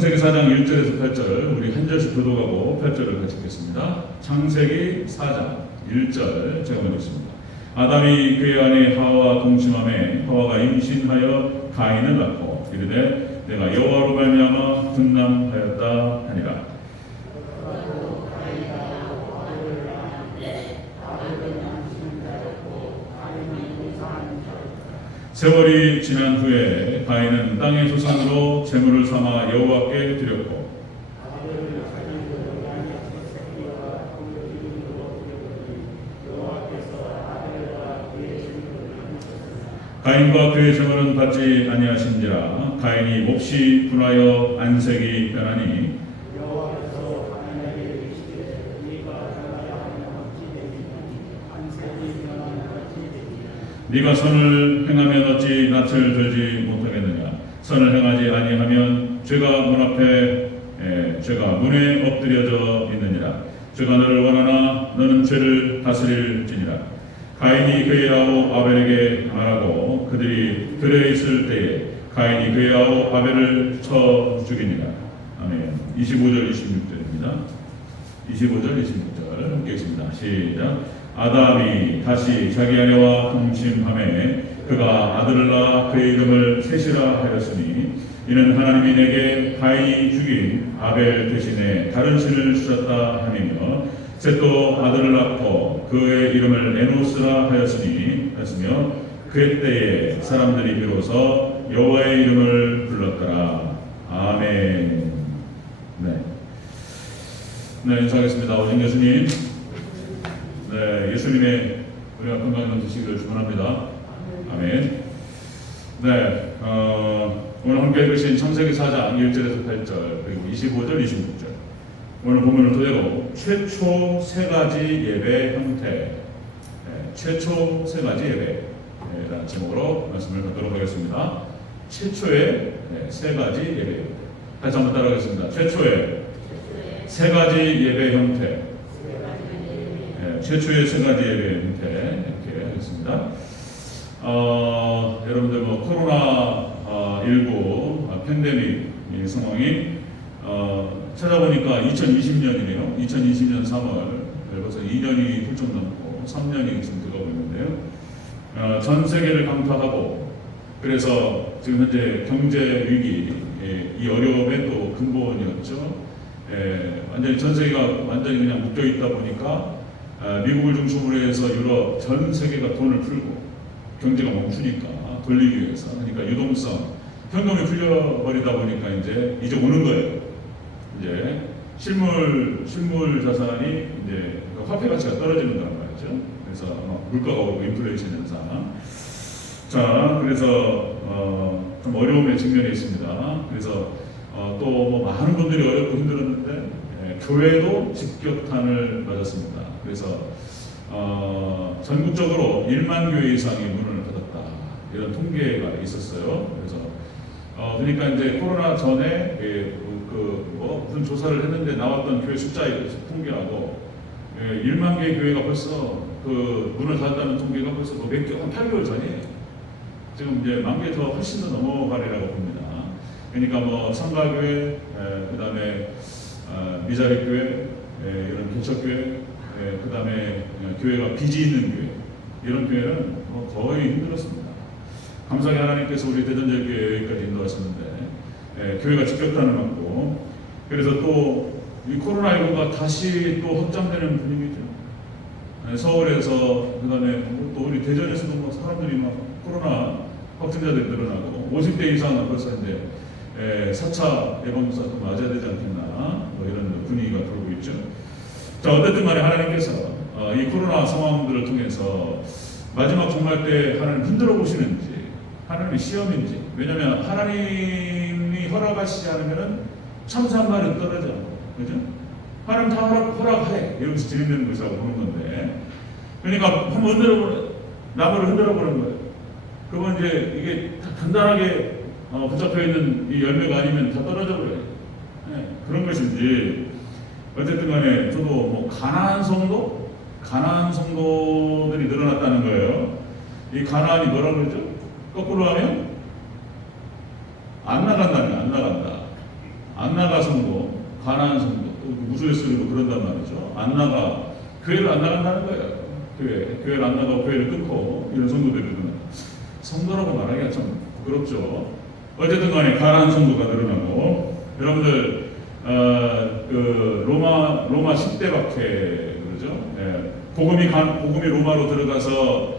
창세기 4장 1절에서 8절 우리 한 절씩 교독하고 8절을 같이 읽겠습니다. 창세기 4장 1절 제가 읽겠습니다. 아담이 그의 아내 하와와 동침함에 하와가 임신하여 가인을 낳고 이르되 내가 여호와로 말미암아 분남하였다 하니라. 세월이 지난 후에 가인은 땅의 조상으로 제물을 삼아 여호와께 드렸고 가인과 그의 제물은 받지 아니하신지라. 가인이 몹시 분하여 안색이 변하니 네가 선을 행하면 어찌 낯을 들지 못하겠느냐. 선을 행하지 아니하면 죄가 문 앞에 죄가 문에 엎드려져 있느니라. 죄가 너를 원하나 너는 죄를 다스릴지니라. 가인이 그의 아우 아벨에게 말하고 그들이 들에 있을 때에 가인이 그의 아우 아벨을 쳐 죽이니라. 아멘. 25절 26절입니다. 25절 26절 함께 읽습니다. 시작. 아담이 다시 자기 아내와 동침함에 그가 아들을 낳아 그의 이름을 셋이라 하였으니 이는 하나님이 내게 가인이 죽인 아벨 대신에 다른 신을 주셨다 하며 셋도 아들을 낳고 그의 이름을 에노스라 하였으며 그 때에 사람들이 비로소 여호와의 이름을 불렀더라. 아멘. 네, 인사하겠습니다. 오신 예수님. 네, 예수님의 우리가 건강 넘치시기를 축원합니다. 아멘. 네, 오늘 함께 읽으신 창세기 4장 1절에서 8절 그리고 25절, 26절 오늘 본문을 토대로 최초 세 가지 예배 형태, 최초 세 가지 예배라는 제목으로 말씀을 갖도록 하겠습니다. 최초의 세 가지 예배 형태. 다시 한번 따라하겠습니다. 최초의 세 가지 예배 형태. 최초의 세 가지 예배 형태 이렇게 하겠습니다. 여러분들 코로나 19 팬데믹 상황이 찾아보니까 2020년이네요. 2020년 3월 벌써 2년이 훌쩍 넘고 3년이 지금 들어가고 있는데요. 전 세계를 강타하고 그래서 지금 현재 경제 위기 이 어려움의 또 근본이었죠. 완전히 전 세계가 완전히 그냥 묶여 있다 보니까 미국을 중심으로 해서 유럽 전 세계가 돈을 풀고 경제가 멈추니까 돌리기 위해서 그러니까 유동성 현금이 풀려버리다 보니까 이제 오는 거예요. 이제 실물 자산이 이제 화폐 가치가 떨어지는다는 말이죠. 그래서 물가가 오르고 인플레이션 현상. 자, 그래서 좀 어려움에 직면해 있습니다. 그래서 또 많은 분들이 어렵고 힘들었는데 교회도 직격탄을 맞았습니다. 그래서 전국적으로 1만 교회 이상이 문을 닫았다 이런 통계가 있었어요. 그래서 그러니까 이제 코로나 전에 무슨 조사를 했는데 나왔던 교회 숫자에 통계하고 1만 개의 교회가 벌써 그 문을 닫았다는 통계가 벌써 한 8개월 전이에요. 지금 이제 1만 개 더 훨씬 더 넘어가리라고 봅니다. 그러니까 성가교회, 그 다음에 미자립 교회, 이런 개척교회, 그 다음에 교회가 빚이 있는 교회, 이런 교회는 거의 힘들었습니다. 감사히 하나님께서 우리 대전제일교회까지 인도하셨는데 교회가 직격탄을 맞고 그래서 또 이 코로나19가 다시 또 확장되는 분위기죠. 서울에서 그 다음에 또 우리 대전에서도 사람들이 막 코로나 확진자들이 늘어나고 50대 이상은 벌써 이제 4차 예방주사도 맞아야 되지 않겠나 이런 분위기가 돌고 있죠. 자, 어쨌든 간에 하나님께서 이 코로나 상황들을 통해서 마지막 종말 때 하나님 힘들어 보시는지 하나님의 시험인지. 왜냐하면 하나님이 허락하시지 않으면 참사 한 마리 떨어져. 그죠? 하나님 다 허락해. 이러면서 진행되는 것이라고 보는 건데. 그러니까 한번 나무를 흔들어 보는 거예요. 그러면 이제 이게 단단하게 붙잡혀 있는 이 열매가 아니면 다 떨어져 버려요. 그런 것인지. 어쨌든 간에 저도 가나안 성도들이 늘어났다는 거예요. 이 가나안이 뭐라고 그러죠? 거꾸로 하면 안 나간다. 안 나가 성도, 가난 성도, 또 무소유스리고 그런단 말이죠. 안 나가, 교회를 안 나간다는 거예요. 교회를 안 나가고 교회를 끊고 이런 성도들은 성도라고 말하기가 참 부끄럽죠. 어쨌든 간에 가난 성도가 늘어나고, 여러분들 그 로마 10대 박해 그러죠. 예. 복음이 로마로 들어가서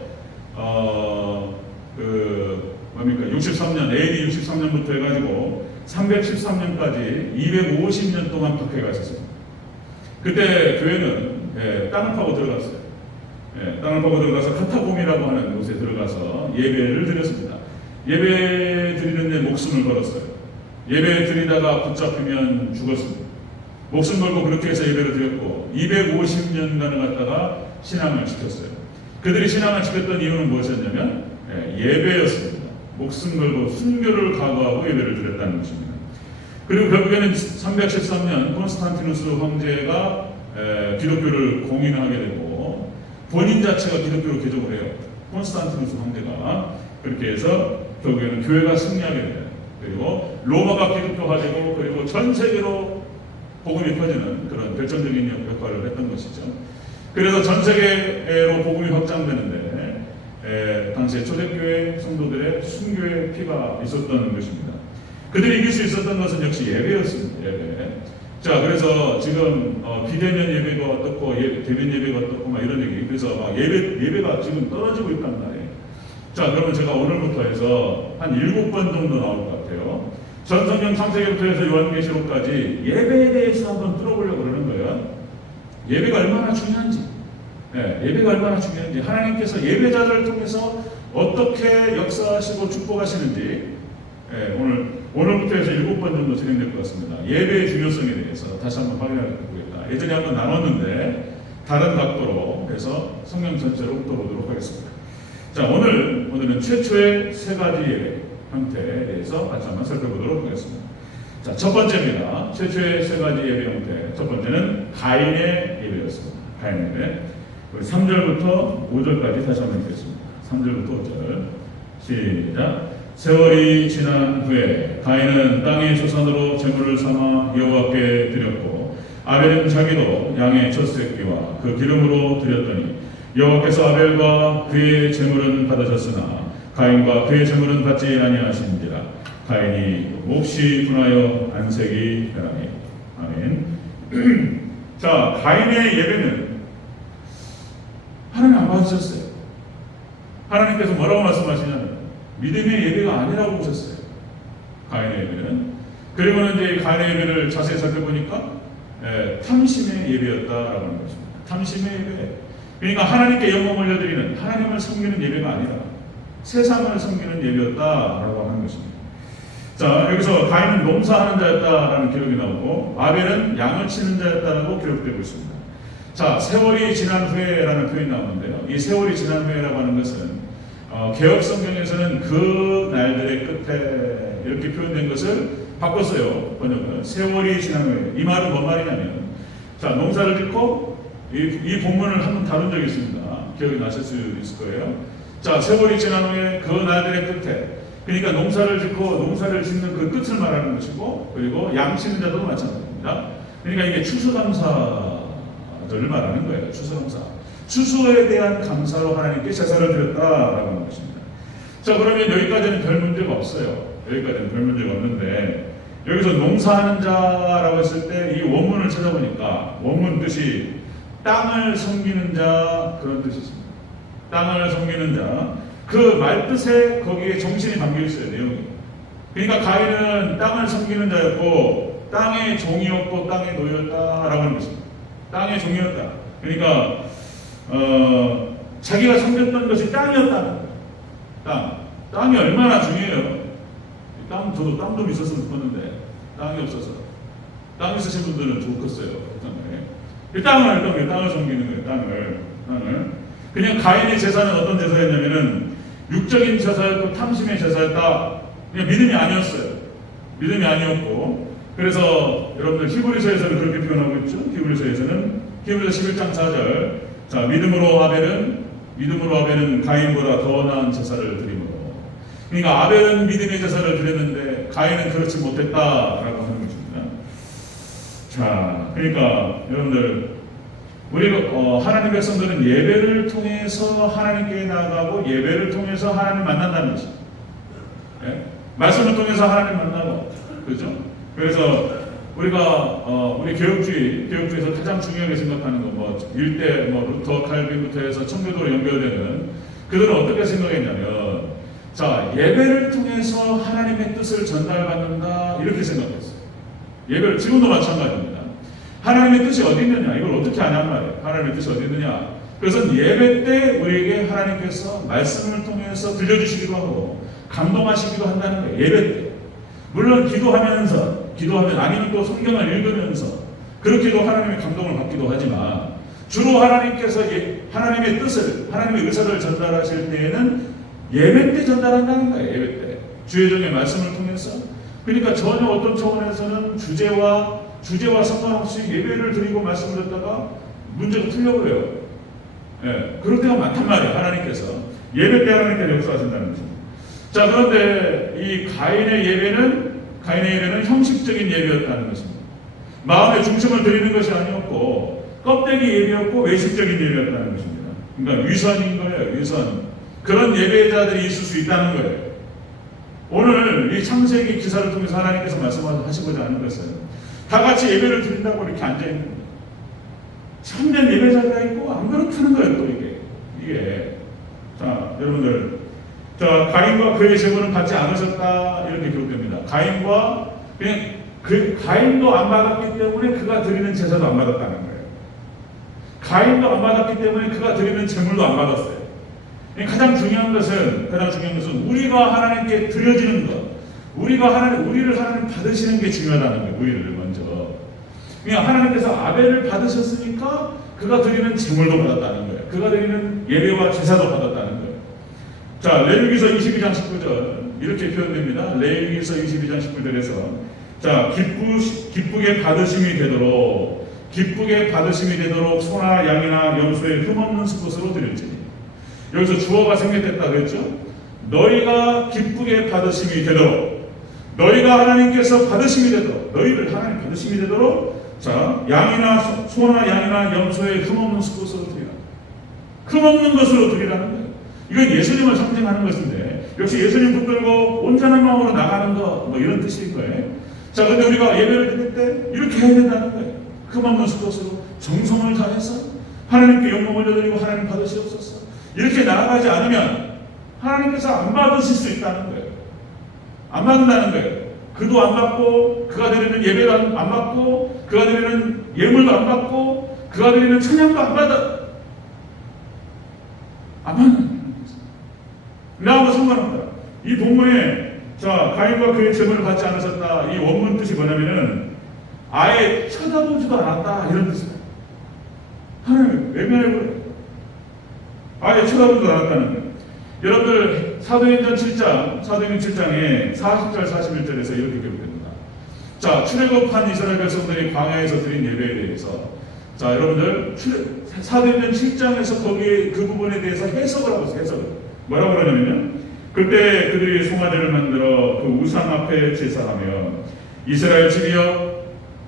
그 뭡니까 63년 AD 63년부터 해가지고 313년까지 250년 동안 박해가 있었습니다. 그때 교회는 땅을 파고 들어갔어요. 땅을 파고 들어가서 카타콤이라고 하는 곳에 들어가서 예배를 드렸습니다. 예배 드리는데 목숨을 걸었어요. 예배 드리다가 붙잡히면 죽었습니다. 목숨 걸고 그렇게 해서 예배를 드렸고 250년간을 갖다가 신앙을 지켰어요. 그들이 신앙을 지켰던 이유는 무엇이었냐면 예배였습니다. 목숨 걸고 순교를 각오하고 예배를 드렸다는 것입니다. 그리고 결국에는 313년 콘스탄티누스 황제가 기독교를 공인하게 되고 본인 자체가 기독교로 개종을 해요. 콘스탄티누스 황제가 그렇게 해서 결국에는 교회가 승리하게 돼요. 그리고 로마가 기독교화되고 그리고 전 세계로 복음이 퍼지는 그런 결정적인 역할을 했던 것이죠. 그래서 전 세계로 복음이 확장되는데 당시에 초대교회 성도들의 순교의 피가 있었던 것입니다. 그들이 이길 수 있었던 것은 역시 예배였습니다. 예배. 자, 그래서 지금 비대면 예배가 어떻고 대면 예배가 어떻고 막 이런 얘기. 그래서 막 예배가 지금 떨어지고 있단 말이에요. 자, 그러면 제가 오늘부터 해서 한 7번 정도 나올 것 같아요. 전성경 창세기부터 해서 요한계시록까지 예배에 대해서 한번 뚫어보려고 그러는 거예요. 예배가 얼마나 중요한지, 예배가 얼마나 중요한지, 하나님께서 예배자들을 통해서 어떻게 역사하시고 축복하시는지, 오늘부터 해서 7번 정도 진행될 것 같습니다. 예배의 중요성에 대해서 다시 한번 확인해보겠다. 예전에 한번 나눴는데 다른 각도로 해서 성경 전체로 훑어보도록 하겠습니다. 자, 오늘은 최초의 세 가지 예배 형태에 대해서 같이 한번 살펴보도록 하겠습니다. 자, 첫 번째입니다. 최초의 세 가지 예배 형태. 첫 번째는 가인의 예배였습니다. 가인의 예배. 우리 3절부터 5절까지 다시 한번 읽겠습니다. 3절부터 5절. 시작. 세월이 지난 후에 가인은 땅의 소산으로 제물을 삼아 여호와께 드렸고 아벨은 자기도 양의 첫 새끼와 그 기름으로 드렸더니 여호와께서 아벨과 그의 제물은 받으셨으나 가인과 그의 제물은 받지 아니하신지라. 가인이 몹시 분하여 안색이 변하니. 아멘. 자, 가인의 예배는 하나님 안 받으셨어요. 하나님께서 뭐라고 말씀하시냐면 믿음의 예배가 아니라고 보셨어요. 가인의 예배는. 그리고는 이제 가인의 예배를 자세히 살펴보니까 탐심의 예배였다라고 하는 것입니다. 탐심의 예배. 그러니까 하나님께 영광 올려드리는, 하나님을 섬기는 예배가 아니라 세상을 섬기는 예배였다라고 하는 것입니다. 자, 여기서 가인은 농사하는 자였다라는 기록이 나오고 아벨은 양을 치는 자였다라고 기록되고 있습니다. 자, 세월이 지난 후에라는 표현이 나오는데요. 이 세월이 지난 후에라고 하는 것은 개혁 성경에서는 그 날들의 끝에 이렇게 표현된 것을 바꿨어요. 번역은 세월이 지난 후에. 이 말은 뭔 말이냐면, 자, 농사를 짓고 이 본문을 한번 다룬 적이 있습니다. 기억이 나실 수 있을 거예요. 자, 세월이 지난 후에 그 날들의 끝에, 그러니까 농사를 짓고 농사를 짓는 그 끝을 말하는 것이고, 그리고 양치는 자도 마찬가지입니다. 그러니까 이게 추수감사절을 말하는 거예요. 추수감사. 추수에 대한 감사로 하나님께 제사를 드렸다라고 하는 것입니다. 자, 그러면 여기까지는 별 문제가 없어요. 여기까지는 별 문제가 없는데, 여기서 농사하는 자라고 했을 때 이 원문을 찾아보니까 원문 뜻이 땅을 섬기는 자, 그런 뜻이 있습니다. 땅을 섬기는 자. 그 말뜻에 거기에 정신이 담겨 있어요, 내용이. 그러니까 가인은 땅을 섬기는 자였고 땅의 종이었고 땅의 노예였다라고 하는 것입니다. 땅의 종이었다. 그러니까 자기가 섬겼던 것이 땅이었다는 거예요. 땅이 얼마나 중요해요. 저도 땅 좀 있었으면 좋겠는데 땅이 없어서. 땅 있으신 분들은 좋겠어요. 땅을 섬기는 거예요. 땅을. 그냥 가인의 제사는 어떤 제사였냐면은 육적인 제사였고 탐심의 제사였다. 그냥 믿음이 아니었어요. 믿음이 아니었고. 그래서 여러분들 히브리서에서는 그렇게 표현하고 있죠. 히브리서에서는 히브리서 11장 4절. 자, 믿음으로 아벨은 가인보다 더 나은 제사를 드림으로. 그러니까 아벨은 믿음의 제사를 드렸는데 가인은 그렇지 못했다라고 하는 것입니다. 자, 그러니까 여러분들 우리 하나님 백성들은 예배를 통해서 하나님께 나아가고 예배를 통해서 하나님 만난다는 것입니다. 예? 말씀을 통해서 하나님 만나고, 그렇죠? 그래서 우리가 우리 교육주에서 가장 중요하게 생각하는 거, 뭐 일대, 뭐 루터, 칼빈부터 해서 청교도로 연결되는 그들은 어떻게 생각했냐면, 자, 예배를 통해서 하나님의 뜻을 전달받는다 이렇게 생각했어요. 예배를 지금도 마찬가지입니다. 하나님의 뜻이 어디 있느냐, 이걸 어떻게 아냔 말이에요. 하나님의 뜻이 어디 있느냐. 그래서 예배 때 우리에게 하나님께서 말씀을 통해서 들려주시기도 하고 감동하시기도 한다는 거예요. 예배 때. 물론 기도하면 아니면 또 성경을 읽으면서 그렇게도 하나님의 감동을 받기도 하지만 주로 하나님께서 하나님의 뜻을, 하나님의 의사를 전달하실 때에는 예배 때 전달한다는 거예요. 예배 때. 주의종의 말씀을 통해서. 그러니까 전혀 어떤 차원에서는 주제와 상관없이 예배를 드리고 말씀을 듣다가 문제가 풀려버려요. 예, 그럴 때가 많단 말이에요. 하나님께서. 예배 때 하나님께서 역사하신다는 것입니다. 자, 그런데 이 가인의 예배는 형식적인 예배였다는 것입니다. 마음의 중심을 드리는 것이 아니었고 껍데기 예배였고 외식적인 예배였다는 것입니다. 그러니까 위선인 거예요. 위선. 그런 예배자들이 있을 수 있다는 거예요. 오늘 이 창세기 기사를 통해서 하나님께서 말씀하시고자 하는 것은 다 같이 예배를 드린다고 이렇게 앉아있는 거예요. 참된 예배자가 있고 안 그렇다는 거예요. 또 이게. 자, 여러분들, 자, 가인과 그의 제물은 받지 않으셨다 이렇게 기록됩니다. 가인도 안 받았기 때문에 그가 드리는 제사도 안 받았다는 거예요. 가인도 안 받았기 때문에 그가 드리는 제물도 안 받았어요. 가장 중요한 것은 우리가 하나님께 드려지는 것, 우리를 하나님 받으시는 게 중요하다는 거예요. 우리를 먼저. 그냥 하나님께서 아벨을 받으셨으니까 그가 드리는 제물도 받았다는 거예요. 그가 드리는 예배와 제사도 받았다는 거예요. 자, 레위기서 22장 19절 이렇게 표현됩니다. 레위기서 22장 19절에서 자, 기쁘게 받으심이 되도록 소나 양이나 염소의 흠없는 수컷으로 드릴지니. 여기서 주어가 생략됐다 그랬죠? 너희가 기쁘게 받으심이 되도록, 너희가 하나님께서 받으심이 되도록, 너희를 하나님 받으심이 되도록, 자, 소나 양이나 염소의 흠없는 수컷으로 드리라. 흠없는 것으로 드리라는 거예요. 이건 예수님을 상징하는 것인데, 역시 예수님 붙들고 온전한 마음으로 나가는 거, 뭐 이런 뜻일 거예요. 자, 근데 우리가 예배를 드릴 때 이렇게 해야 된다는 거예요. 흠없는 수컷으로 정성을 다해서 하나님께 영광을 올려드리고 하나님 받으시옵소서. 이렇게 나아가지 않으면 하나님께서 안 받으실 수 있다는 거예요. 안 받는다는 거예요. 그도 안 받고, 그가 드리는 예배도 안 받고, 그가 드리는 예물도 안 받고, 그가 드리는 찬양도 안 받아. 안 받는 거예요. 나하고 상관없다. 이 본문에 자, 가인과 그의 제물을 받지 않으셨다. 이 원문 뜻이 뭐냐면은 아예 쳐다보지도 않았다 이런 뜻이에요. 하나님 외면해버려요. 아예 쳐다보지도 않았다는 거예요. 여러분들 사도행전 7장에 40절 41절에서 이렇게 기록됩니다. 자, 출애굽한 이스라엘 백성들이 광야에서 드린 예배에 대해서 자, 여러분들 사도행전 7장에서 거기에 그 부분에 대해서 해석을 하고 있어요. 해석을. 뭐라고 그러냐면요. 그때 그들이 송아지를 만들어 그 우상 앞에 제사하며 이스라엘 집이여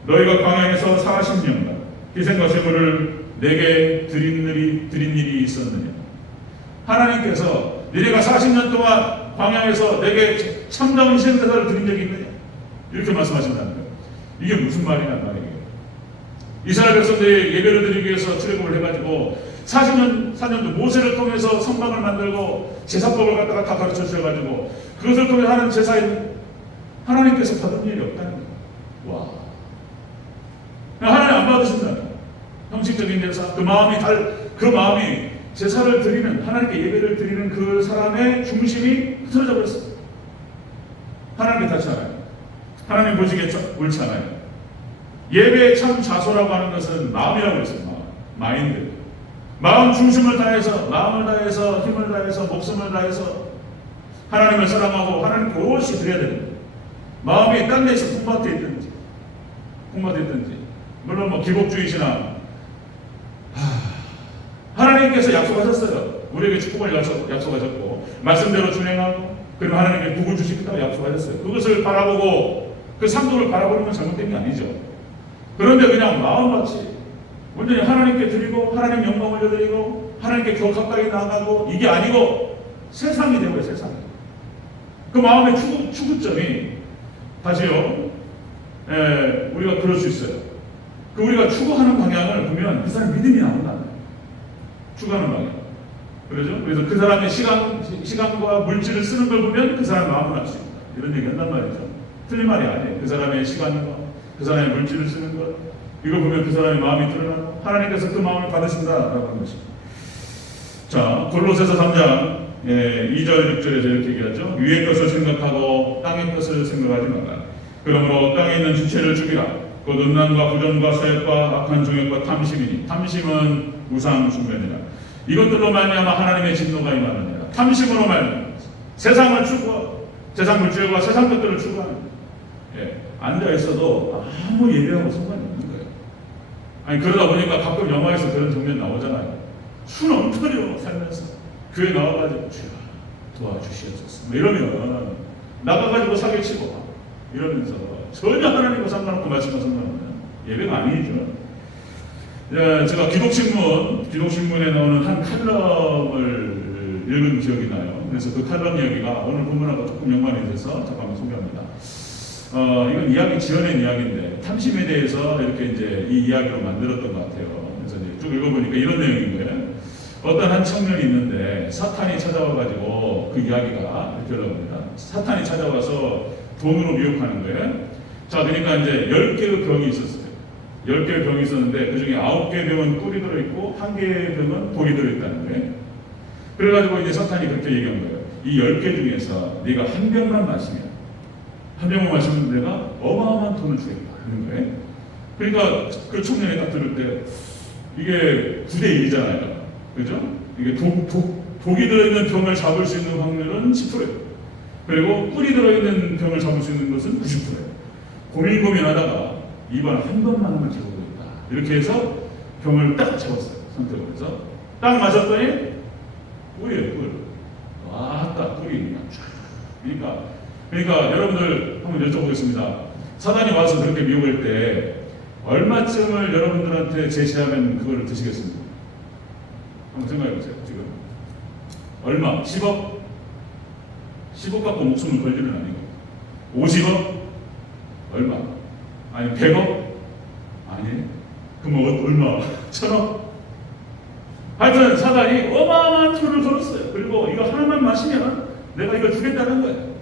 너희가 광야에서 40년간 희생과 제물을 내게 드린 일이 있었느냐. 하나님께서 너희가 40년 동안 광야에서 내게 참다운 희생제사를 드린 적이 있느냐 이렇게 말씀하신다는 거예요. 이게 무슨 말이란 말이에요. 이스라엘 백성들이 예배를 드리기 위해서 출애굽을 해가지고 4년도 모세를 통해서 성막을 만들고 제사법을 갖다가 다 가르쳐 주셔가지고 그것을 통해 하는 제사에 하나님께서 받은 일이 없다는 거예요. 와, 하나님 안 받으신다는 거예요. 형식적인 제사, 그 마음이 제사를 드리는, 하나님께 예배를 드리는 그 사람의 중심이 흐트러져 버렸어요. 하나님께 닿지 않아요. 하나님 보시기에 옳지 않아요. 예배의 참 자소라고 하는 것은 마음이라고 했어요. 마인드. 마음 중심을 다해서, 마음을 다해서, 힘을 다해서, 목숨을 다해서 하나님을 사랑하고 하나님께 오롯이 드려야 됩니다. 마음이 딴 데서 풍부하게 있든지 물론 뭐 기복주의시나 하나님께서 약속하셨어요. 우리에게 축복을 약속하셨고 말씀대로 준행하고 그리고 하나님께 복을 주시겠다고 약속하셨어요. 그것을 바라보고 그 상도를 바라보는 건 잘못된 게 아니죠. 그런데 그냥 마음같이 온전히 하나님께 드리고 하나님 영광 올려드리고 하나님께 더 가까이 나아가고 이게 아니고 세상이 되고요. 세상이. 그 마음의 추구점이 다시요. 우리가 그럴 수 있어요. 그 우리가 추구하는 방향을 보면 그 사람 믿음이 나온다. 추구하는 방향. 그러죠? 그래서 그 사람의 시간과 물질을 쓰는 걸 보면 그 사람 마음을 알 수 있다. 이런 얘기 한단 말이죠. 틀린 말이 아니에요. 그 사람의 시간과 그 사람의 물질을 쓰는 것. 이거 보면 그 사람의 마음이 드러나고 하나님께서 그 마음을 받으신다라고 하는 것입니다. 자, 골로새서 3장 2절 6절에서 이렇게 얘기하죠. 위의 것을 생각하고 땅의 것을 생각하지 말라. 그러므로 땅에 있는 주체를 죽이라. 곧 음란과 부정과 세력과 악한 종욕과 탐심이니 탐심은 우상 숭배니라. 이것들로 말미암아 하나님의 진노가 임하느니라. 탐심으로 말미암아 세상을 추구하고 세상 물질과 세상 것들을 추구하는 앉아 있어도 아무 예배하고 상관이 없는 거예요. 아니 그러다 보니까 가끔 영화에서 그런 장면 나오잖아요. 순 엉터리로 살면서 교회 나와가지고 주여 도와주시옵소서 뭐 이러면 나가가지고 사기치고 이러면서 전혀 하나님과 상관없고 말씀과 상관없는 예배가 아니죠. 제가 기독신문에 나오는 한 칼럼을 읽은 기억이 나요. 그래서 그 칼럼 이야기가 오늘 본문하고 조금 연관이 돼서 잠깐만 소개합니다. 이건 이야기 지어낸 이야기인데 탐심에 대해서 이렇게 이제 이 이야기로 만들었던 것 같아요. 그래서 이제 쭉 읽어보니까 이런 내용인 거예요. 어떤 한 청년이 있는데 사탄이 찾아와가지고 그 이야기가 이렇게 올라옵니다. 사탄이 찾아와서 돈으로 미혹하는 거예요. 자, 그러니까 이제 10개의 병이 있었어요. 10개의 병이 있었는데 그 중에 9개의 병은 꿀이 들어있고 1개의 병은 독이 들어있다는 거예요. 그래가지고 이제 사탄이 그렇게 얘기한 거예요. 이 10개 중에서 네가 한 병만 마시면 내가 어마어마한 돈을 주겠다 하는 거예요. 그러니까 그 청년이 딱 들을 때 이게 9대 1이잖아요. 그죠? 이게 독이 들어있는 병을 잡을 수 있는 확률은 10%예요. 그리고 꿀이 들어있는 병을 잡을 수 있는 것은 90%예요. 고민하다가 이번 한 번만 하면 잡아보겠다. 이렇게 해서 병을 딱 잡았어요. 선택을 해서 딱 마셨더니 꿀이에요. 꿀. 와, 딱 꿀이 그냥 그러니까 여러분들 한번 여쭤보겠습니다. 사단이 와서 그렇게 미혹할 때 얼마쯤을 여러분들한테 제시하면 그걸 드시겠습니까? 한번 생각해보세요. 지금 얼마? 10억? 10억 갖고 목숨을 걸 일은 아니고 50억? 얼마? 아니 100억? 아니 그럼 얼마? 1000억? 하여튼 사단이 어마어마한 돈을 걸었어요. 그리고 이거 하나만 마시면 내가 이거 주겠다는 거예요.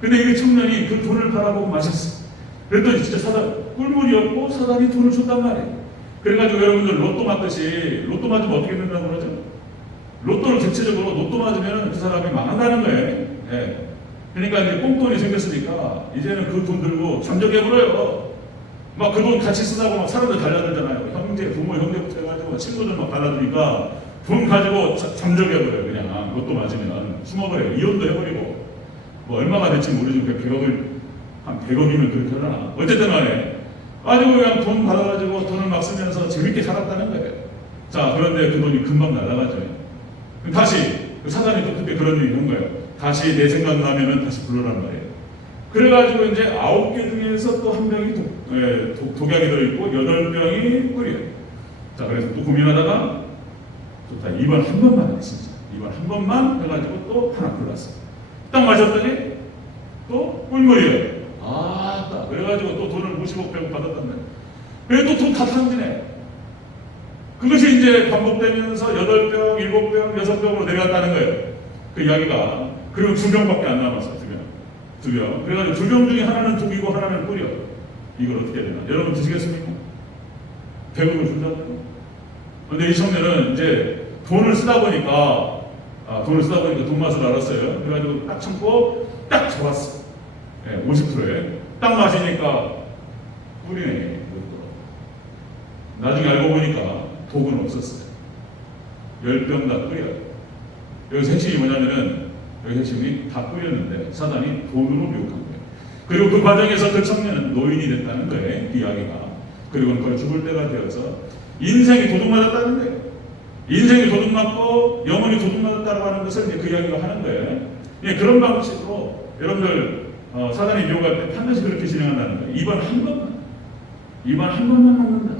근데 이 청년이 그 돈을 바라보고 마셨어. 그랬더니 진짜 꿀물이었고 사단이 돈을 줬단 말이에요. 그래가지고 여러분들 로또 맞듯이 로또 맞으면 어떻게 된다고 그러죠? 로또를 대체적으로 로또 맞으면 그 사람이 망한다는 거예요. 예. 그러니까 이제 꽁돈이 생겼으니까 이제는 그 돈 들고 잠적해버려요. 막 그 돈 같이 쓰다고 막 사람들 달라들잖아요. 부모 형제부터 해가지고 친구들 막 달라드니까 돈 가지고 잠적해버려요. 그냥 로또 맞으면 숨어버려요. 이혼도 해버리고 뭐 얼마가 될지 모르지만 100억을 한 100억이면 그렇게 하나. 어쨌든 간에 가지고 그냥 돈 받아가지고 돈을 막 쓰면서 재밌게 살았다는 거예요. 자, 그런데 그 돈이 금방 날아가죠. 다시 사단이 또 그때 그런 얘기 한 거예요. 다시 내 생각 나면은 다시 불러란 말이에요. 그래가지고 이제 9개 중에서 또 한 병이 독약이 들어있고 8병이 꿀이에요. 자, 그래서 또 고민하다가 좋다. 이번 한 번만 했습니다. 이번 한 번만 해가지고 또 하나 골랐어요. 딱 마셨더니 또 꿀물이에요. 딱 그래가지고 또 돈을 50억 100억 받았단 말이에요. 그래 또 돈 다 탕진해. 그것이 이제 반복되면서 8병, 7병, 6병으로 내려갔다는 거예요. 그 이야기가. 그리고 2병밖에 안 남았어. 2병. 그래가지고 2병 중에 하나는 독이고 하나는 꿀이요. 이걸 어떻게 해야 되나? 여러분 드시겠습니까? 100억을 준다고요? 근데 이 청년은 이제 돈을 쓰다 보니까 돈 맛을 알았어요. 그래가지고 딱 참고 딱 잡았어. 50%에. 딱 마시니까 꿀이네. 나중에 알고 보니까 독은 없었어요. 10병 다 꿀이야. 여기서 핵심이 뭐냐면은 여기 핵심이 다 꿀이었는데 사단이 돈으로 미혹한 거예요. 그리고 그 과정에서 그 청년은 노인이 됐다는 거예요. 이 이야기가. 그리고 거의 죽을 때가 되어서 인생이 도둑맞았다는 거예요. 인생이 도둑맞고 영혼이 도둑맞았다고 하는 것을 이제 그 이야기가 하는 거예요. 그런 방식으로 여러분들 사단이 미혹할 때 반드시 그렇게 진행한다는 거예요. 이번 한 번만. 입안 한 번만 먹는다.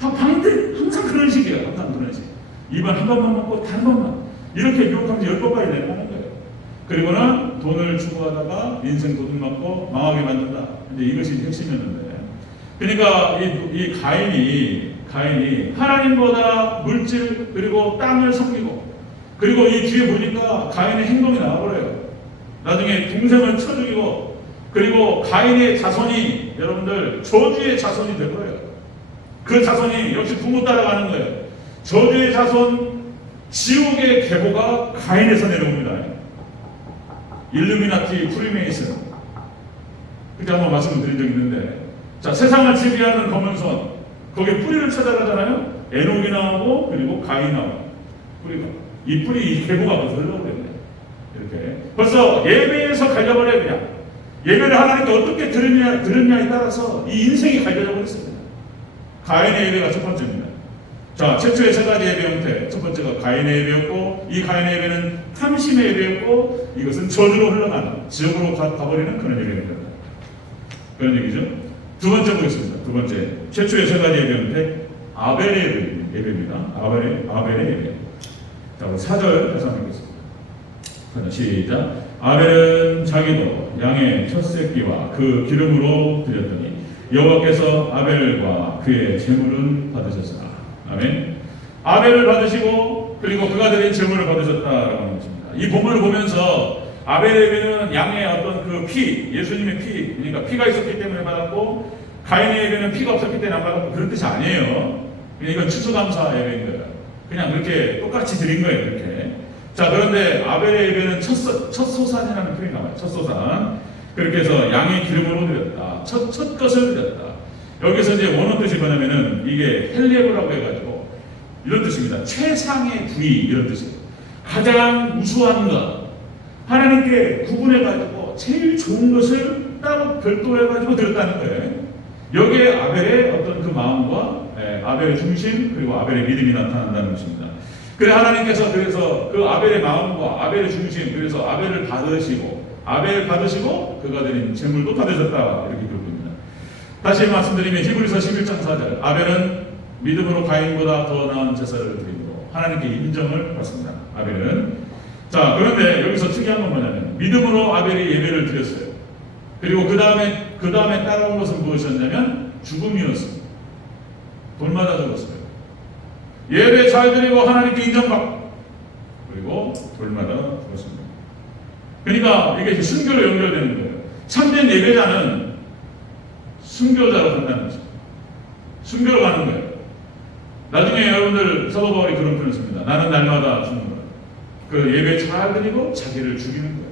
방인들 항상 그런 식이에요. 항상 그런 식. 입안 한 번만 먹고 단 번만. 이렇게 유혹하면서 10번까지 내려가는 거예요. 그리고는 돈을 추구하다가 인생 도둑맞고 망하게 만든다. 근데 이것이 핵심이었는데. 그러니까 이 가인이 하나님보다 물질 그리고 땅을 섬기고, 그리고 이 뒤에 보니까 가인의 행동이 나와버려요. 나중에 동생을 쳐 죽이고, 그리고 가인의 자손이 여러분들 저주의 자손이 되버려요. 그 자손이 역시 부모 따라가는 거예요. 저주의 자손, 지옥의 계보가 가인에서 내려옵니다. 일루미나티, 프리메이슨. 그때 한번 말씀을 드린 적이 있는데, 자, 세상을 지배하는 검은 손, 거기에 뿌리를 찾아가잖아요. 에녹이 나오고, 그리고 가인 나오고. 뿌리가. 이 뿌리, 이 계보가 벌써 흘러버렸네. 이렇게. 벌써 예배에서 갈려버려요, 그냥. 예배를 하나님께 어떻게 들었냐에 따라서 이 인생이 갈려져 버렸습니다. 가인의 예배가 첫 번째입니다. 자, 최초의 세 가지 예배 형태. 첫 번째가 가인의 예배였고, 이 가인의 예배는 탐심의 예배였고, 이것은 저주로 흘러가는, 지옥으로 가버리는 그런 예배입니다. 그런 얘기죠. 두 번째 보겠습니다. 두 번째. 최초의 세 가지 예배 형태. 아벨의 예배입니다. 아벨의 예배. 자, 우리 4절 해서 하겠습니다. 시작. 아벨은 자기도 양의 첫 새끼와 그 기름으로 드렸더니 여호와께서 아벨과 그의 제물은 받으셨으나. 아멘. 아벨을 받으시고 그리고 그가 드린 제물을 받으셨다라고 하는 것입니다. 이 본문을 보면서 아벨의 예배는 양의 어떤 그 피, 예수님의 피, 그러니까 피가 있었기 때문에 받았고, 가인의 예배는 피가 없었기 때문에 안 받았고, 그런 뜻이 아니에요. 이건 추수감사 예배인 거예요. 그냥 그렇게 똑같이 드린 거예요, 이렇게. 자, 그런데 아벨의 예배는 첫소산이라는 표현이 나와요. 첫소산. 그렇게 해서 양의 기름으로 드렸다. 첫 것을 드렸다. 여기서 이제 원어 뜻이 뭐냐면은 이게 헬레브라고 해가지고 이런 뜻입니다. 최상의 부위, 이런 뜻이에요. 가장 우수한 것. 하나님께 구분해가지고 제일 좋은 것을 따로 별도로 해가지고 드렸다는 거예요. 여기에 아벨의 어떤 그 마음과 아벨의 중심, 그리고 아벨의 믿음이 나타난다는 것입니다. 그래 하나님께서 그래서 그 아벨의 마음과 아벨의 중심, 그래서 아벨을 받으시고 그가 드린 제물도 받으셨다, 이렇게 기록됩니다. 다시 말씀드리면 히브리서 11장 4절, 아벨은 믿음으로 가인보다 더 나은 제사를 드리고 하나님께 인정을 받습니다. 아벨은. 자, 그런데 여기서 특이한 건 뭐냐면 믿음으로 아벨이 예배를 드렸어요. 그리고 그 다음에 따라온 것은 무엇이었냐면 죽음이었습니다. 돌마다 죽었어요. 예배 잘 드리고 하나님께 인정받고, 그리고 돌마다 죽었습니다. 그러니까 이게 순교로 연결되는 거예요. 참된 예배자는 순교자로 간다는 거죠. 순교로 가는 거예요. 나중에 여러분들 사도 바울이 그런 표현을 씁니다. 나는 날마다 죽는 거예요. 그 예배 잘 드리고 자기를 죽이는 거예요.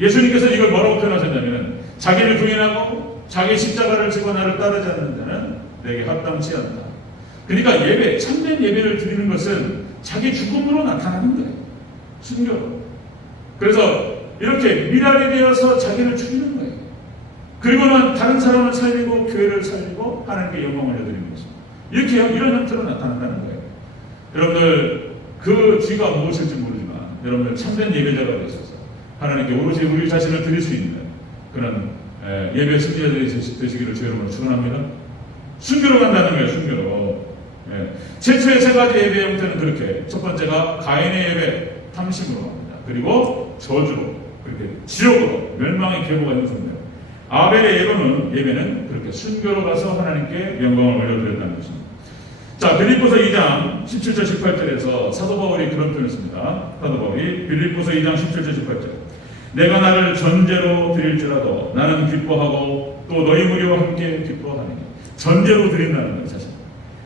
예수님께서 이걸 뭐라고 표현하셨냐면, 자기를 부인하고 자기 십자가를 지고 나를 따르지 않는 자는 내게 합당치 않다. 그러니까 예배, 참된 예배를 드리는 것은 자기 죽음으로 나타나는 거예요. 순교로. 그래서 이렇게 미랄이 되어서 자기를 죽이는 거예요. 그리고는 다른 사람을 살리고 교회를 살리고 하나님께 영광을 올려드리는 것입니다. 이렇게 이런 형태로 나타난다는 거예요. 여러분들 그 뒤가 무엇일지 모르지만 여러분들 참된 예배자가 되셔서 하나님께 오롯이 우리 자신을 드릴 수 있는 그런 예배 승리자들이 되시기를 주 여러분을 축원합니다. 순교로 간다는 거예요. 순교로. 최초의 세 가지 예배 형태는 그렇게, 첫 번째가 가인의 예배, 탐심으로 갑니다. 그리고 저주로, 그렇게 지옥으로, 멸망의 계보가 형성돼요. 아벨의 예배는 그렇게 순교로 가서 하나님께 영광을 올려드렸다는 것입니다. 자, 빌립보서 2장 17절 18절에서 사도 바울이 그런 표현을 씁니다. 사도 바울이 빌립보서 2장 17절 18절, 내가 나를 전제로 드릴지라도 나는 기뻐하고 또 너희 무리와 함께 기뻐하니. 전제로 드린다는 거예요, 사실.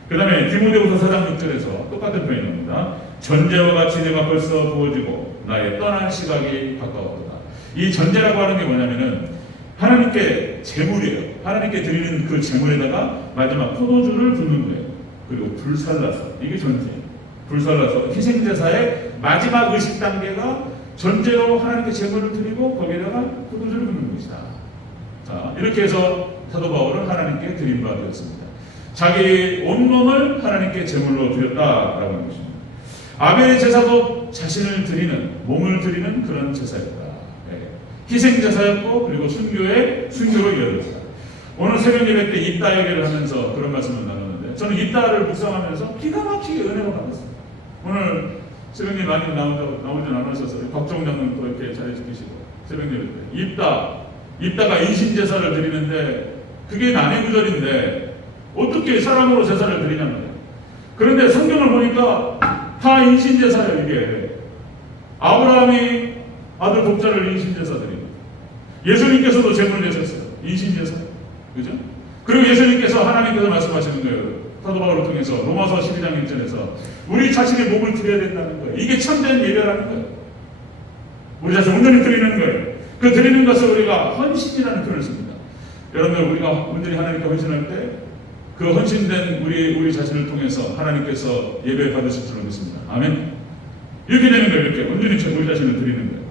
그 다음에 디모데후서 4장 6절에서 똑같은 표현이 나옵니다. 전제와 같이 내가 벌써 부어지고 나의 떠날 시각이 가까웠다. 이 전제라고 하는 게 뭐냐면은 하나님께 제물이에요. 하나님께 드리는 그 제물에다가 마지막 포도주를 붓는 거예요. 그리고 불살라서, 이게 전제예요. 불살라서 희생제사의 마지막 의식 단계가 전제로 하나님께 제물을 드리고 거기에다가 포도주를 붓는 것이다. 자, 이렇게 해서 사도 바울은 하나님께 드린 바 되었습니다. 자기 온몸을 하나님께 제물로 드렸다라고 하는 것입니다. 아벨의 제사도 자신을 드리는, 몸을 드리는 그런 제사였다. 희생 제사였고, 그리고 순교로 이어졌다. 오늘 새벽 예배 때 입다 얘기를 하면서 그런 말씀을 나눴는데 저는 입다를 묵상하면서 기가 막히게 은혜가 받았습니다. 오늘 새벽 예배 많이 나오진 않으셔서 박정 장로님 또 이렇게 자리 지키시고 새벽 예배 때 입다가 인신제사를 드리는데 그게 난의 구절인데 어떻게 사람으로 제사를 드리냐는 거예요. 그런데 성경을 보니까 다 인신제사예요. 이게 아브라함이 아들 독자를 인신제사 드리고 예수님께서도 제물을 내셨어요. 인신제사. 그죠? 그리고 예수님께서 하나님께서 말씀하시는 거예요. 사도 바울을 통해서 로마서 12장 1절에서 우리 자신의 몸을 드려야 된다는 거예요. 이게 참된 예배라는 거예요. 우리 자신 온전히 드리는 거예요. 그 드리는 것을 우리가 헌신이라는 표현을 씁니다. 여러분 우리가 온전히 하나님께 헌신할 때 그 헌신된 우리 자신을 통해서 하나님께서 예배 받으실 줄로 믿습니다. 아멘. 이렇게 되는 거예요. 이렇게 온전히 우리 자신을 드리는 거예요.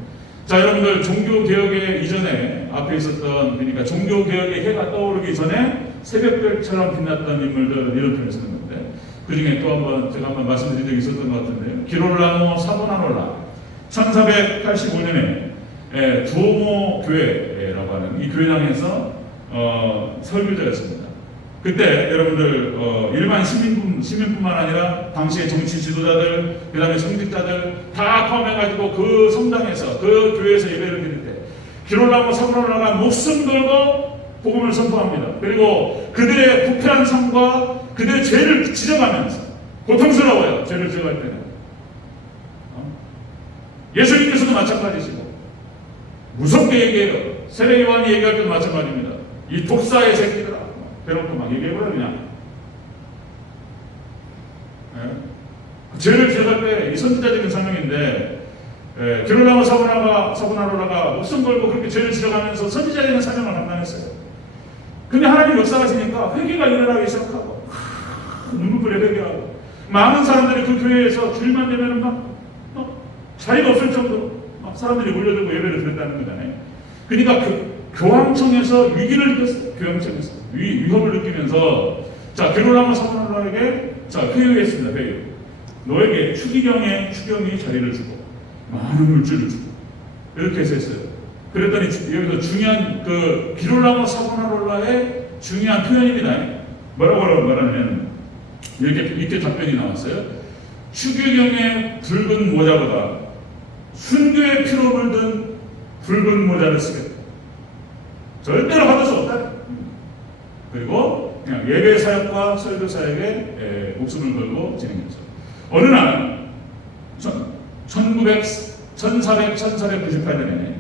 자, 여러분들 종교개혁의 이전에 앞에 있었던 그러니까 종교개혁의 해가 떠오르기 전에 새벽별처럼 빛났던 인물들 이런 표현을 쓰는 건데 그 중에 또 한번 제가 한번 말씀드린 적이 있었던 것 같은데요. 기롤라모 사보나롤라 1485년에 두오모 교회라고 하는 이 교회당에서 설교자였습니다. 그때 여러분들 일반 시민뿐만 아니라 당시의 정치 지도자들, 그 다음에 성직자들 다 포함해가지고 그 성당에서 그 교회에서 예배를 드릴 때 기롤라모 사보나롤라가 목숨 걸고 복음을 선포합니다. 그리고 그들의 부패한 삶과 그들의 죄를 지적하면서 고통스러워요. 죄를 지적할 때는 예수님께서도 마찬가지시고 무섭게 얘기해요. 세례 요한이 얘기할 때도 마찬가지입니다. 이 독사의 새끼들아 대놓고 막 얘기해버려 그냥. 죄를 지적할 때 이 선지자적인 사명인데 기롤라모 사보나롤라가 목숨 걸고 그렇게 죄를 지적하면서 선지자적인 사명을 감당했어요. 근데 하나님 역사하시니까 회개가 일어나기 시작하고 눈물을 회개하고 많은 사람들이 그 교회에서 주일만 되면 막 자리가 없을 정도로 막 사람들이 몰려들고 예배를 드렸다는 거잖아요. 그러니까 그 교황청에서 위기를 느꼈어요. 교황청에서 위협을 느끼면서 자 기롤라모 사보나롤라에게 자 회유했습니다. 회유. 너에게 추기경이 자리를 주고 많은 물질을 주고 이렇게 해서 했어요. 그랬더니 여기서 중요한 그 기롤라모 사보나롤라의 중요한 표현입니다. 뭐라고 말하냐면 이렇게 답변이 나왔어요. 추기경의 붉은 모자보다 순교의 피로 물든 붉은 모자를 쓰겠다. 절대로 받을 수 없다. 그리고 그냥 예배 사역과 설교 사역에 목숨을 걸고 진행했죠. 어느 날 1498년에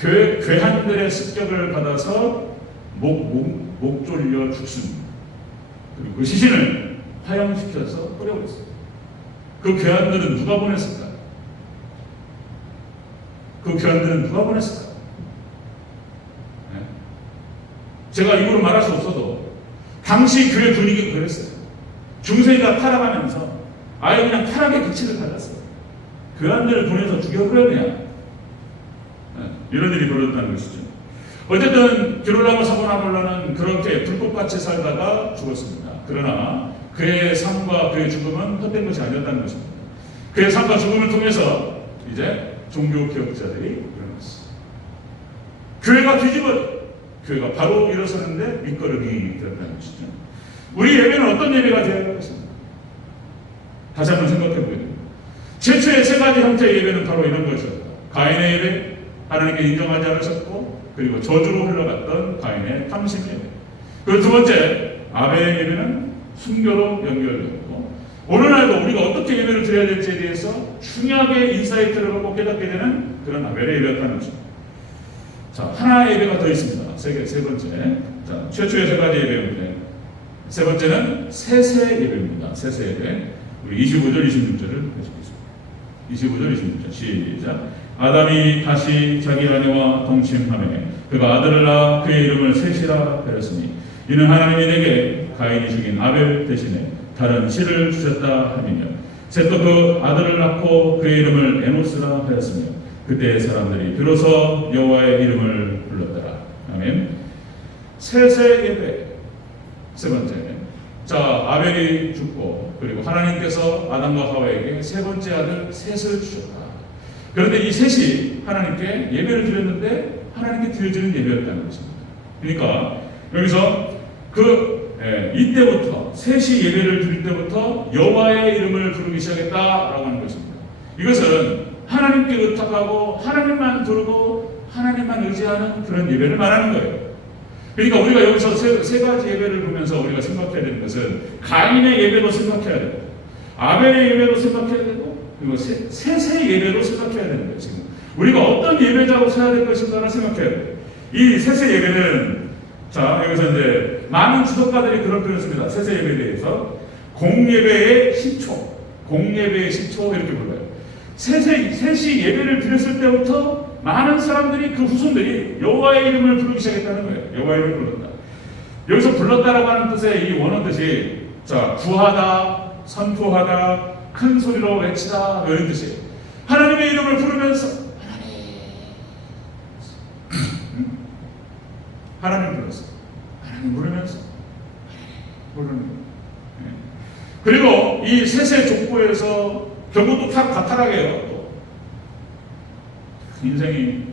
괴한들의 습격을 받아서 목 졸려 죽습니다. 그리고 그 시신을 화형시켜서 뿌려버렸어요. 그 괴한들은 누가 보냈을까? 네? 제가 입으로 말할 수 없어도 당시 교회 분위기가 그랬어요. 중세가 타락하면서 아예 그냥 타락의 극치를 달랐어요. 교환들을 보내서 죽여버려 그냥. 이런 일이 벌어졌다는 것이죠. 어쨌든 기롤라모 사보나롤라는 그렇게 불꽃같이 살다가 죽었습니다. 그러나 그의 삶과 그의 죽음은 헛된 것이 아니었다는 것입니다. 그의 삶과 죽음을 통해서 이제 종교개혁자들이 일어났어요. 교회가 교회가 바로 일어서는데 밑거름이 되었다는 것이죠. 우리 예배는 어떤 예배가 되어야 할 것입니다. 다시 한번 생각해 보게 됩니다. 최초의 세 가지 형태의 예배는 바로 이런 것이었다. 가인의 예배, 하나님께 인정하지 않으셨고, 그리고 저주로 흘러갔던 가인의 탐심 예배. 그리고 두 번째, 아벨의 예배는 순교로 연결되었고, 오늘날도 우리가 어떻게 예배를 드려야 될지에 대해서 중요하게 인사이트를 갖고 깨닫게 되는 그런 아벨의 예배였다는 것입니다. 자, 하나의 예배가 더 있습니다. 세 번째. 자, 최초의 세 가지 예배인데, 세 번째는 세세 예배입니다. 세세 예배. 우리 25절, 26절을 해주겠습니다. 25절, 26절 시작. 아담이 다시 자기 아내와 동침하매 그가 아들을 낳아 그의 이름을 셋이라 하였으니 이는 하나님이 내게 가인이 죽인 아벨 대신에 다른 씨를 주셨다 함이며 셋도 그 아들을 낳고 그의 이름을 에노스라 하였으며 그때 사람들이 비로소 여호와의 이름을 불렀더라. 아멘. 세세 예배. 세 번째. 자, 아벨이 죽고 그리고 하나님께서 아담과 하와에게 세 번째 아들 셋을 주셨다. 그런데 이 셋이 하나님께 예배를 드렸는데 하나님께 드려지는 예배였다는 것입니다. 그러니까 여기서 이때부터 3시 예배를 드릴 때부터 여호와의 이름을 부르기 시작했다라고 하는 것입니다. 이것은 하나님께 의탁하고 하나님만 부르고 하나님만 의지하는 그런 예배를 말하는 거예요. 그러니까 우리가 여기서 세 가지 예배를 보면서 우리가 생각해야 되는 것은 가인의 예배도 생각해야 되고 아벨의 예배도 생각해야 되고 그리고 셋의 예배도 생각해야 되는 거예요. 지금 우리가 어떤 예배자로 서야 될 것인가를 생각해야 돼요. 이 셋의 예배는 자 여기서 이제 많은 주석가들이 그런 표현을 씁니다. 셋의 예배에 대해서 공예배의 시초, 공예배의 시초 이렇게 불러요. 셋이 예배를 드렸을 때부터 많은 사람들이 그 후손들이 여호와의 이름을 부르기 시작했다는 거예요. 여호와의 이름을 불렀다. 여기서 불렀다라고 하는 뜻의 이 원어 뜻이 자 구하다, 선포하다, 큰 소리로 외치다 이런 뜻이에요. 하나님의 이름을 부르면서 하나님 불렀어. 하나님 부르면서 부르는 거예요. 그리고 이 셋의 족보에서 결국 또 가타락해요. 또 인생이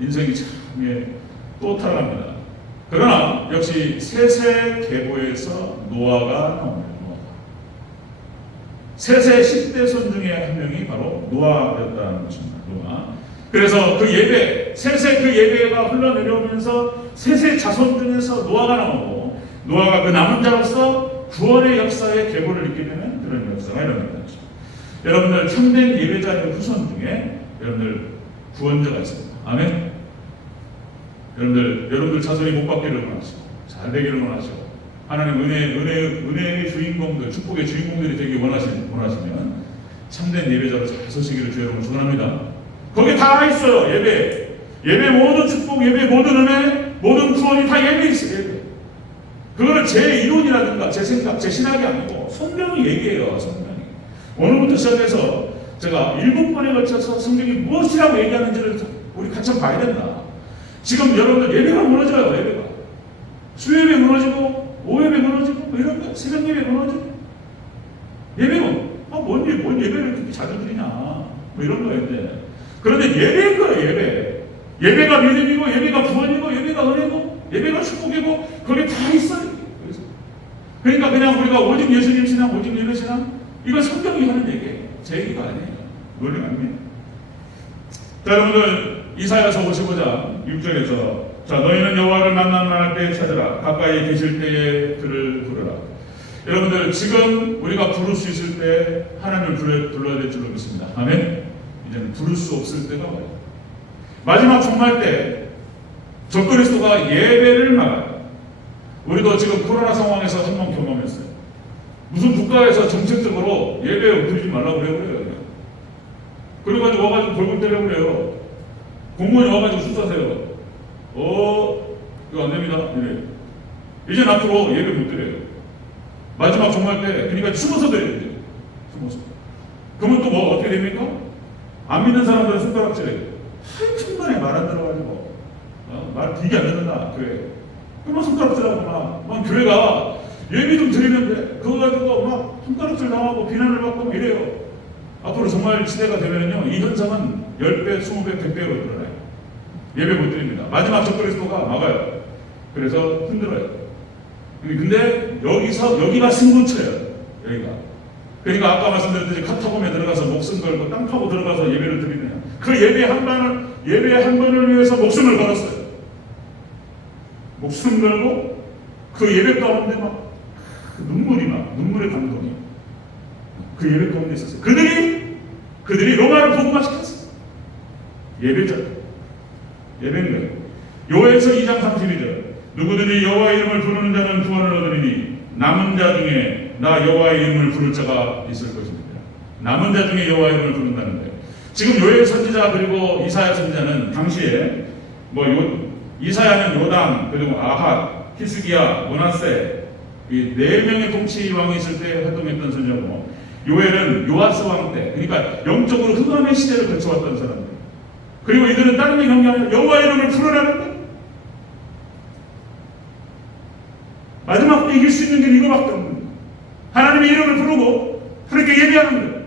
참 또 타락합니다. 그러나 역시 셋의 계보에서 노아가 나옵니다. 셋의 10대 손 중에 한 명이 바로 노아였다는 것입니다. 노아. 그래서 그 예배, 셋의 그 예배가 흘러내려오면서 셋의 자손 중에서 노아가 나오고 노아가 그 남은 자로서 구원의 역사의 계보를 읽게 되는 그런 역사가 일어납니다. 여러분들 참된 예배자의 후손 중에 여러분들 구원자가 있습니다. 아멘. 여러분들 자손이 못 받기를 원하시고 잘 되기를 원하시고 하나님 은혜의 주인공들, 축복의 주인공들이 되기 원하시면 참된 예배자로 잘 서시기를 주 여러분 축원합니다. 거기에 다 있어요. 예배 모든 축복, 예배 모든 은혜, 모든 구원이 다 예배에 있어요. 예배. 그거는 제 이론이라든가 제 생각, 제 신학이 아니고 성경이 얘기해요. 성경이. 오늘부터 시작해서 제가 7번에 걸쳐서 성경이 무엇이라고 얘기하는지를 우리 같이 한번 봐야 된다. 지금 여러분들 예배가 무너져요. 예배가. 수요예배 무너지고 오예배 무너지고 뭐 이런 거 새벽 예배 무너지고 예배가 뭔 예배를 그렇게 자주 드리냐 뭐 이런 거였는데 그런데 예배인 거예요. 예배가 믿음이고 예배가 구원이고 예배가 은혜고 예배가 축복이고 그게 다 있어요. 그러니까 그냥 우리가 오직 예수님 신앙 오직 예배 신앙 이건 성경이 하는 얘기예요. 제 얘기가 아니에요. 논리가 아니에요. 자 여러분들 이사야서 55장 6절에서 자 너희는 여호와를 만날 때에 찾으라 가까이 계실 때에 그를 부르라. 여러분들 지금 우리가 부를 수 있을 때 하나님을 불러야 될 줄로 믿습니다. 아멘. 이제는 부를 수 없을 때가 와요. 마지막 종말 때 적그리스도가 예배를 막아요. 우리도 지금 코로나 상황에서 한 번 경험했어요. 무슨 국가에서 정책적으로 예배 드리지 말라고 그래요. 그래가지고 와가지고 벌금 때려고 그래요. 공무원이 와가지고 술 사세요. 이거 안 됩니다. 이래. 이제 앞으로 예배 못 드려요. 마지막 종말 때, 그러니까 숨어서 드려야 돼요. 숨어서. 그러면 또 뭐 어떻게 됩니까? 안 믿는 사람들은 손가락질해요. 한순간에 말 안 들어가지고, 말 되게 안 듣는다, 교회. 그러면 손가락질하고 막 교회가 예배 좀 드리는데, 그거 가지고 막 손가락질 당하고 비난을 받고 막 이래요. 앞으로 정말 시대가 되면요, 이 현상은 10배, 20배, 100배로 늘어나요. 예배 못 드립니다. 마지막 적그리스도가 막아요. 그래서 흔들어요. 근데 여기가 승분처예요. 여기가. 그러니까 아까 말씀드렸듯이 카타콤에 들어가서 목숨 걸고 땅 파고 들어가서 예배를 드리느냐. 그 예배 한 번을 위해서 목숨을 걸었어요. 목숨 걸고 그 예배 가운데 막 눈물의 감동이 그 예배 가운데 있었어요. 그들이 로마를 복음화시켰어요. 예배인 거예요. 요엘서 2장 32절 누구든지 여호와의 이름을 부르는 자는 구원을 얻으리니 남은 자 중에 나 여호와의 이름을 부를 자가 있을 것입니다. 남은 자 중에 여호와의 이름을 부른다는 거예요. 지금 요엘 선지자 그리고 이사야 선지자는 당시에 이사야는 요담 그리고 아핫, 히스기야, 므낫세 이 4명의 통치 왕이 있을 때 활동했던 선지자고 요엘은 요아스 왕 때 그러니까 영적으로 흑암의 시대를 거쳐왔던 사람들. 그리고 이들은 다른 게 경계하면 여호와의 이름을 부르라는 거예요. 마지막 때 이길 수 있는 게 이거밖에 없는 거예요. 하나님의 이름을 부르고 그렇게 예배하는 거예요.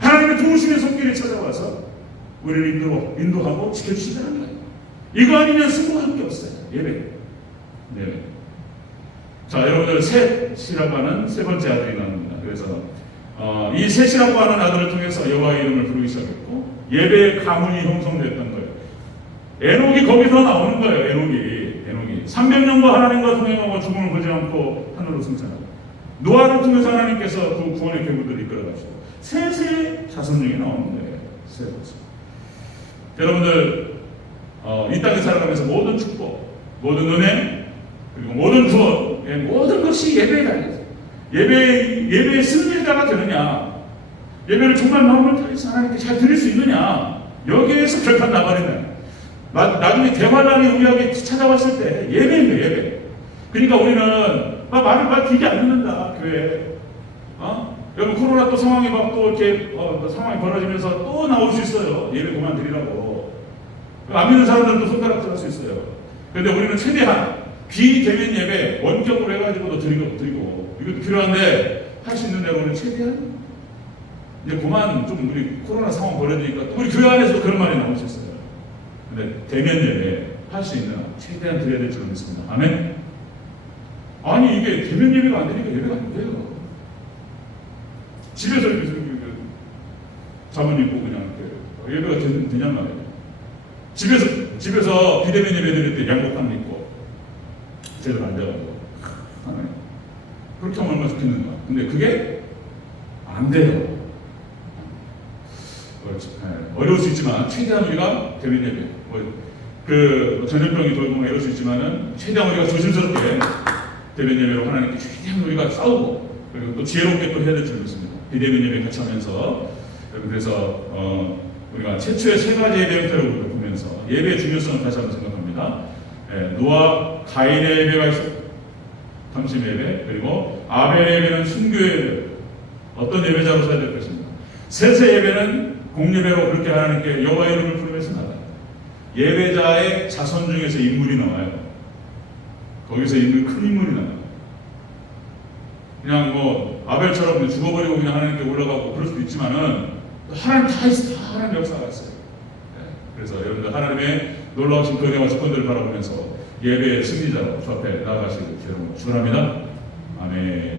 하나님의 도우심의 손길에 찾아와서 우리를 인도하고 지켜주시다는 거예요. 이거 아니면 승부할 게 없어요. 예배. 네. 자, 여러분들 셋이라고 하는 세 번째 아들이 나옵니다. 그래서 이 셋이라고 하는 아들을 통해서 여호와의 이름을 부르기 시작했고 예배의 가문이 형성됐던 거예요. 에녹이 거기서 나오는 거예요. 에녹이 300년과 하나님과 동행하고 죽음을 보지 않고 하늘로 승천하고 노아를 통해서 하나님께서 그 구원의 계보들을 이끌어가시고 셋의 자손 중에 나오는 거예요. 세 번째. 여러분들 이 땅에 살아가면서 모든 축복, 모든 은혜, 그리고 모든 구원, 모든 것이 예배에 달려있어요. 예배의 승리자가 되느냐, 예배를 정말 마음을 다해서 하나님께 잘 드릴 수 있느냐, 여기에서 결판 나버린다. 나중에 대환란이 우리에게 찾아왔을 때 예배입니다. 예배. 그러니까 우리는 말을 길게 안 듣는다. 교회. 여러분 코로나 또 상황이 막 또 이렇게 상황이 벌어지면서 또 나올 수 있어요. 예배 그만드리라고. 안 믿는 사람들은 또 손가락 들을 수 있어요. 그런데 우리는 최대한 비대면 예배 원격으로 해가지고도 드리고 이것도 필요한데 할 수 있는 대로 우리는 최대한 이제 그만 좀 우리 코로나 상황 벌어지니까 또 우리 교회 안에서 그런 말이 나올 수 있어요. 근데 대면 예배 할 수 있는 최대한 드려야 될 줄 믿습니다. 아멘. 아니 이게 대면 예배가 안 되니까 예배가 안 돼요. 집에서 이렇게 잠옷 입고 그냥 이렇게 예배가 되냔 말이에요. 집에서 비대면 예배 드릴 때 양복만 입고 제대로 앉아가지고 그렇게 하면 얼마나 좋겠는가. 근데 그게 안 돼요. 어려울 수 있지만 최대한 우리가 대면 예배 전염병이 돌고 이럴 수 있지만은 최대한 우리가 조심스럽게 대면 예배로 하나님께 최대한 우리가 싸우고 그리고 또 지혜롭게 또 해야 될 줄 믿습니다. 비대면 예배 같이 하면서 그래서 우리가 최초의 세 가지 예배 형태를 보면서 예배의 중요성을 다시 한번 생각합니다. 노아 가인의 예배가 있었고 당신 예배, 그리고 아벨의 예배는 순교의 예배, 어떤 예배자로 써야 될 것입니다. 셋의 예배는 공예배로 그렇게 하나님께 여호와의 이름을 부르면서 나가요. 예배자의 자손 중에서 인물이 나와요. 거기서 큰 인물이 나와요. 그냥 아벨처럼 그냥 죽어버리고 그냥 하나님께 올라가고 그럴 수도 있지만은 하나님 다 하나님 역사가 있어요. 그래서 여러분들 하나님의 놀라우신 은혜와 주권들을 바라보면서 예배의 승리자로 주 앞에 나아가시길 축원합니다. 아멘.